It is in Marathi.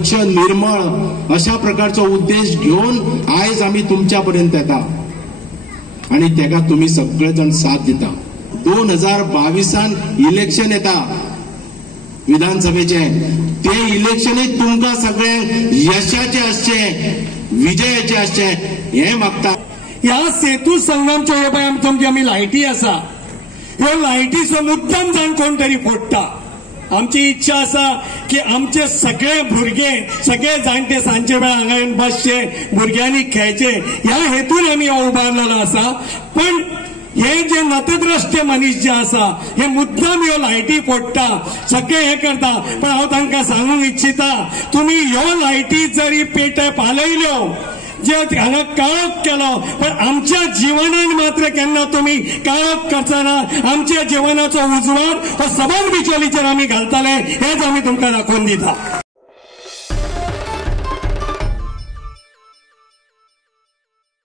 स्वच्छ निर्मळ अशा प्रकारचा उद्देश घेऊन आज आम्ही तुमच्यापर्यंत येता आणि त्याका तुम्ही सगळेजण साथ दिता। 2022 इलेक्शन येता विधानसभेचे, ते इलेक्शनीत तुमका सगळ्यांक यशाचे आसचे विजयाचे आसचे हे मागता। ह्या सेतू संगमच्या हे पळय आमची लायटी आसा, ह्यो लायटीचो मुद्दाम जावन कोण तरी फोडटा। आमची इच्छा आसा की आमचे सगळे भुरगे सगळे जाणटे सांजचे वेळा हांगा येवन बसचे, भुरग्यांनी खेळचे, ह्या हेतून आमी हो उबारलेलो आसा। पण हे जे नतद्रश्य मनीस जे आसा हे मुद्दाम ह्यो लायटी फोडटा, सगळे हे करता। पण हांव तांकां सांगूंक इच्छिता, तुमी ह्यो लायटी जरी पेटे पालयल्यो, जे हांगा काळोख केलो, पण आमच्या जिवनान मात्र केन्ना तुम्ही काळोख करचना। आमच्या जिवनाचो उजवाड हो सबंद बिचोलीचेर आमी घालतले हेच आमी तुमकां दाखोवन दिता।